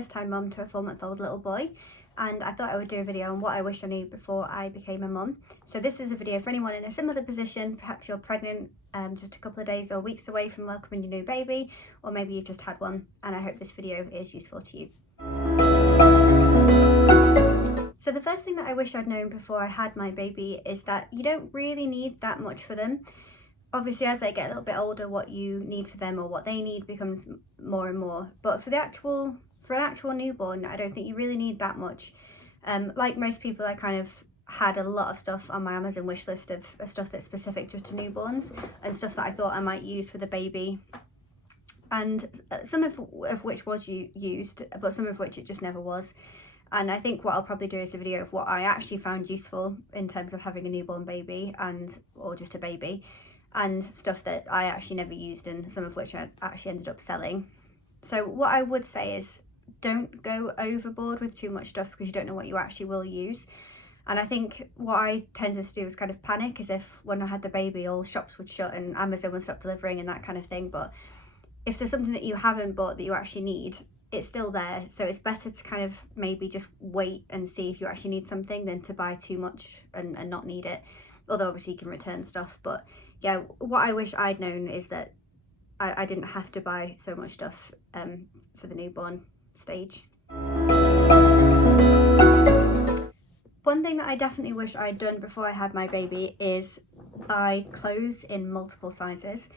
first time mum to a 4-month-old little boy, and I thought I would do a video on what I wish I knew before I became a mum. So this is a video for anyone in a similar position. Perhaps you're pregnant, just a couple of days or weeks away from welcoming your new baby, or maybe you've just had one, and I hope this video is useful to you. So the first thing that I wish I'd known before I had my baby is that you don't really need that much for them. Obviously, as they get a little bit older, what you need for them or what they need becomes more and more. But for an actual newborn, I don't think you really need that much. Like most people, I kind of had a lot of stuff on my Amazon wish list of stuff that's specific just to newborns and stuff that I thought I might use for the baby. And some of which was used, but some of which it just never was. And I think what I'll probably do is a video of what I actually found useful in terms of having a newborn baby or just a baby, and stuff that I actually never used and some of which I actually ended up selling. So what I would say is don't go overboard with too much stuff because you don't know what you actually will use. And I think what I tended to do was kind of panic, as if when I had the baby all shops would shut and Amazon would stop delivering and that kind of thing. But if there's something that you haven't bought that you actually need, it's still there. So it's better to kind of maybe just wait and see if you actually need something than to buy too much and not need it. Although obviously you can return stuff. But yeah, what I wish I'd known is that I didn't have to buy so much stuff for the newborn stage. One thing that I definitely wish I'd done before I had my baby is buy clothes in multiple sizes.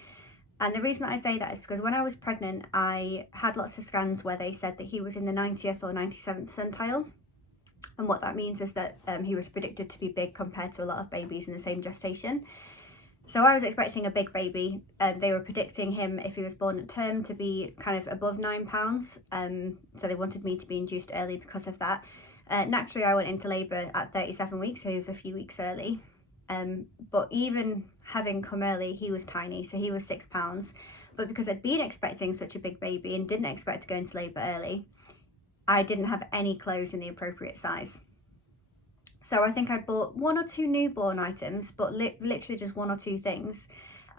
And the reason that I say that is because when I was pregnant, I had lots of scans where they said that he was in the 90th or 97th centile. And what that means is that he was predicted to be big compared to a lot of babies in the same gestation. So I was expecting a big baby. They were predicting him, if he was born at term, to be kind of above 9 pounds. So they wanted me to be induced early because of that. Naturally, I went into labour at 37 weeks, so he was a few weeks early. But even having come early, he was tiny, so he was 6 pounds. But because I'd been expecting such a big baby and didn't expect to go into labour early, I didn't have any clothes in the appropriate size. So I think I bought 1 or 2 newborn items, but literally just 1 or 2 things.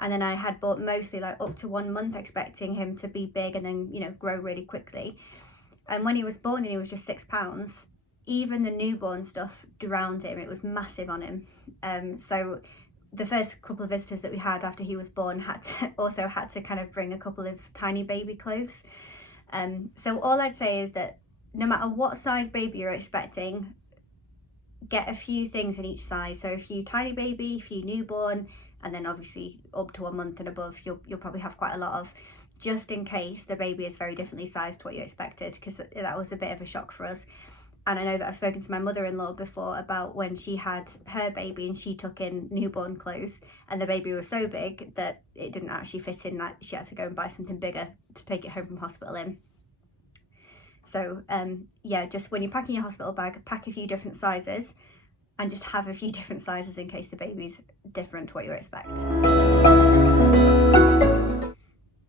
And then I had bought mostly like up to 1 month, expecting him to be big and then, grow really quickly. And when he was born and he was just 6 pounds, even the newborn stuff drowned him. It was massive on him. So the first couple of visitors that we had after he was born had to kind of bring a couple of tiny baby clothes. So all I'd say is that no matter what size baby you're expecting, get a few things in each size. So a few tiny baby, a few newborn, and then obviously up to 1 month and above, you'll probably have quite a lot of, just in case the baby is very differently sized to what you expected, because that was a bit of a shock for us. And I know that I've spoken to my mother-in-law before about when she had her baby and she took in newborn clothes and the baby was so big that it didn't actually fit in, that she had to go and buy something bigger to take it home from hospital in. So yeah, just when you're packing your hospital bag, pack a few different sizes and just have a few different sizes in case the baby's different to what you expect.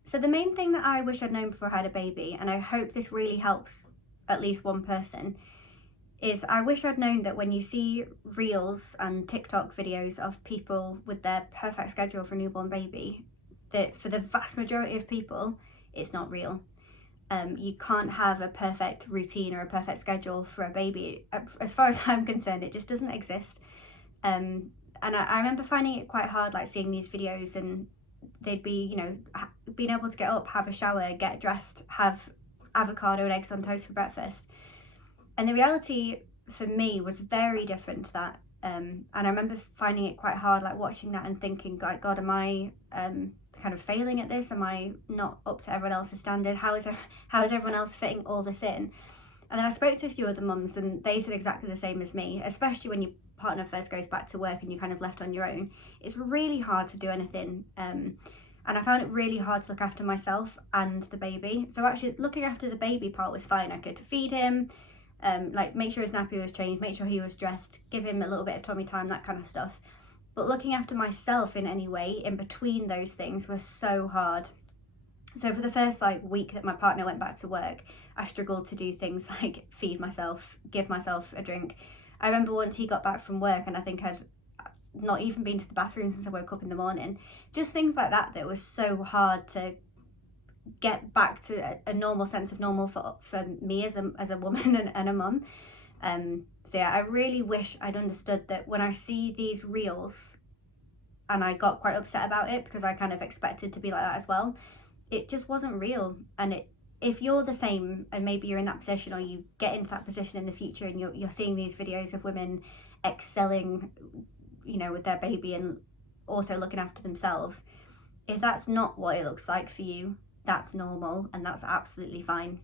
So the main thing that I wish I'd known before I had a baby, and I hope this really helps at least one person, is I wish I'd known that when you see reels and TikTok videos of people with their perfect schedule for a newborn baby, that for the vast majority of people, it's not real. You can't have a perfect routine or a perfect schedule for a baby. As far as I'm concerned, it just doesn't exist. And I remember finding it quite hard, like seeing these videos, and they'd be, being able to get up, have a shower, get dressed, have avocado and eggs on toast for breakfast. And the reality for me was very different to that. And I remember finding it quite hard, like watching that and thinking, like, God, am I kind of failing at this? Am I not up to everyone else's standard? How is everyone else fitting all this in? And then I spoke to a few other mums and they said exactly the same as me, especially when your partner first goes back to work and you're kind of left on your own. It's really hard to do anything. And I found it really hard to look after myself and the baby. So actually looking after the baby part was fine. I could feed him, make sure his nappy was changed, make sure he was dressed, give him a little bit of tummy time, that kind of stuff. But looking after myself in any way in between those things was so hard. So for the first week that my partner went back to work, I struggled to do things like feed myself, give myself a drink. I remember once he got back from work and I think I'd not even been to the bathroom since I woke up in the morning. Just things like that was so hard to get back to a normal sense of normal for me as a woman and a mum. So yeah, I really wish I'd understood that when I see these reels, and I got quite upset about it because I kind of expected to be like that as well. It just wasn't real. And if you're the same, and maybe you're in that position, or you get into that position in the future, and you're seeing these videos of women excelling, you know, with their baby and also looking after themselves, if that's not what it looks like for you, that's normal and that's absolutely fine.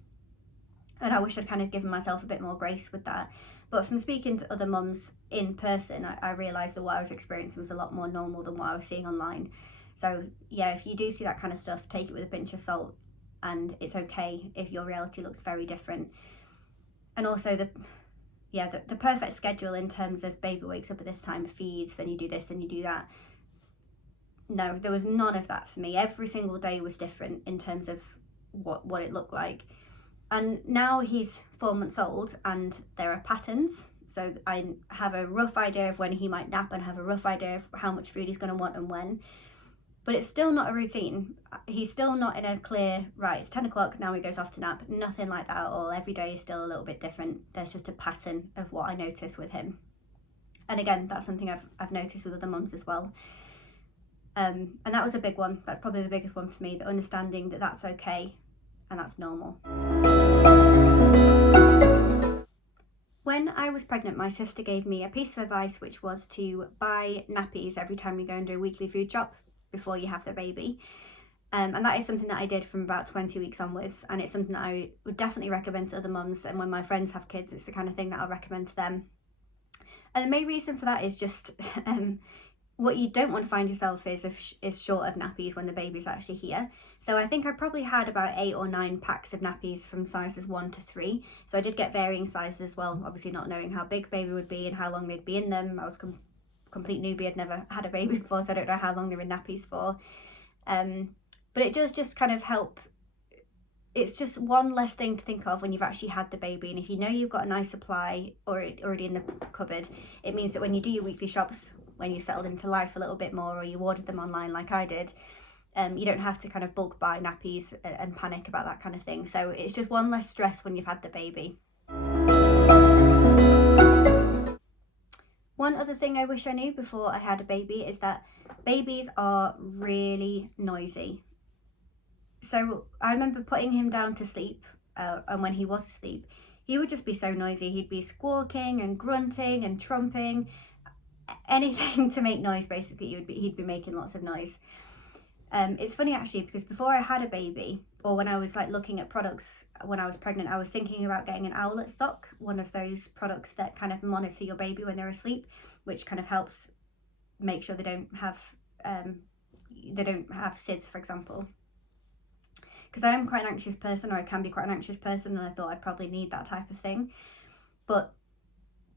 And I wish I'd kind of given myself a bit more grace with that. But from speaking to other mums in person, I realised that what I was experiencing was a lot more normal than what I was seeing online. So yeah, if you do see that kind of stuff, take it with a pinch of salt, and it's okay if your reality looks very different. And also the perfect schedule in terms of baby wakes up at this time, feeds, then you do this, then you do that. No, there was none of that for me. Every single day was different in terms of what it looked like. And now he's 4 months old and there are patterns. So I have a rough idea of when he might nap and have a rough idea of how much food he's going to want and when. But it's still not a routine. He's still not in a clear, right, it's 10 o'clock, now he goes off to nap. Nothing like that at all. Every day is still a little bit different. There's just a pattern of what I notice with him. And again, that's something I've noticed with other mums as well. And that was a big one. That's probably the biggest one for me, the understanding that that's okay and that's normal. When I was pregnant, my sister gave me a piece of advice, which was to buy nappies every time you go and do a weekly food shop before you have the baby. And that is something that I did from about 20 weeks onwards, and it's something that I would definitely recommend to other mums. And when my friends have kids, it's the kind of thing that I'll recommend to them. And the main reason for that is just what you don't want to find yourself is short of nappies when the baby's actually here. So I think I probably had about 8 or 9 packs of nappies from sizes 1 to 3. So I did get varying sizes as well, obviously not knowing how big baby would be and how long they'd be in them. I was complete newbie, I'd never had a baby before, so I don't know how long they're in nappies for. But it does just kind of help. It's just one less thing to think of when you've actually had the baby. And if you know you've got a nice supply already in the cupboard, it means that when you do your weekly shops, when you've settled into life a little bit more, or you ordered them online like I did, you don't have to kind of bulk buy nappies and panic about that kind of thing. So it's just one less stress when you've had the baby. One other thing I wish I knew before I had a baby is that babies are really noisy. So I remember putting him down to sleep, and when he was asleep, he would just be so noisy. He'd be squawking and grunting and trumping, anything to make noise basically. He'd be making lots of noise. It's funny actually, because before I had a baby, or when I was like looking at products when I was pregnant, I was thinking about getting an owlet sock, one of those products that kind of monitor your baby when they're asleep, which kind of helps make sure they don't have SIDS, for example. Because I am quite an anxious person, or I can be quite an anxious person, and I thought I'd probably need that type of thing. But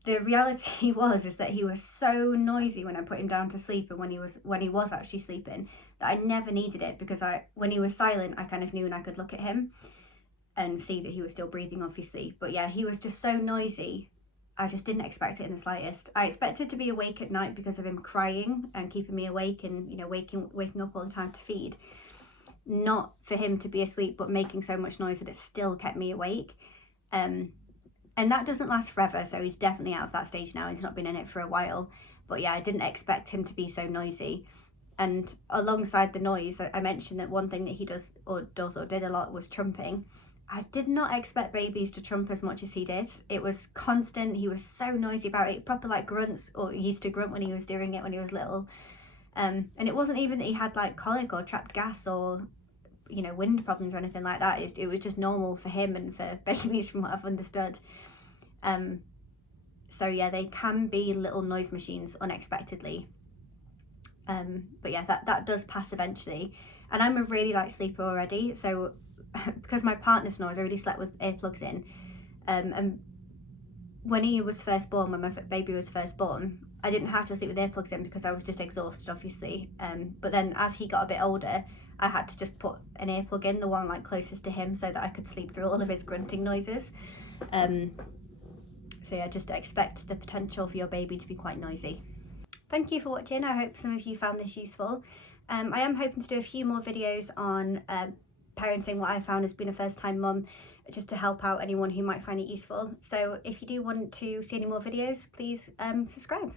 the reality is that he was so noisy when I put him down to sleep, and when he was actually sleeping, that I never needed it, because when he was silent, I kind of knew, and I could look at him and see that he was still breathing, obviously. But yeah, he was just so noisy. I just didn't expect it in the slightest. I expected to be awake at night because of him crying and keeping me awake, and waking up all the time to feed. Not for him to be asleep, but making so much noise that it still kept me awake. And that doesn't last forever, so he's definitely out of that stage now. He's not been in it for a while. But yeah, I didn't expect him to be so noisy. And alongside the noise, I mentioned that one thing that he does or did a lot was trumping. I did not expect babies to trump as much as he did. It was constant. He was so noisy about it, proper like grunts, or he used to grunt when he was doing it when he was little. And it wasn't even that he had like colic or trapped gas or wind problems or anything like that. It was just normal for him and for babies, from what I've understood. So yeah, they can be little noise machines unexpectedly. But yeah, that does pass eventually. And I'm a really light sleeper already, so because my partner snores, I already slept with earplugs in. And when he was first born, when my baby was first born, I didn't have to sleep with earplugs in because I was just exhausted, obviously. But then as he got a bit older, I had to just put an earplug in, the one like closest to him, so that I could sleep through all of his grunting noises. So yeah, just expect the potential for your baby to be quite noisy. Thank you for watching. I hope some of you found this useful. I am hoping to do a few more videos on parenting, what I found as being a first time mum, just to help out anyone who might find it useful. So if you do want to see any more videos, please subscribe.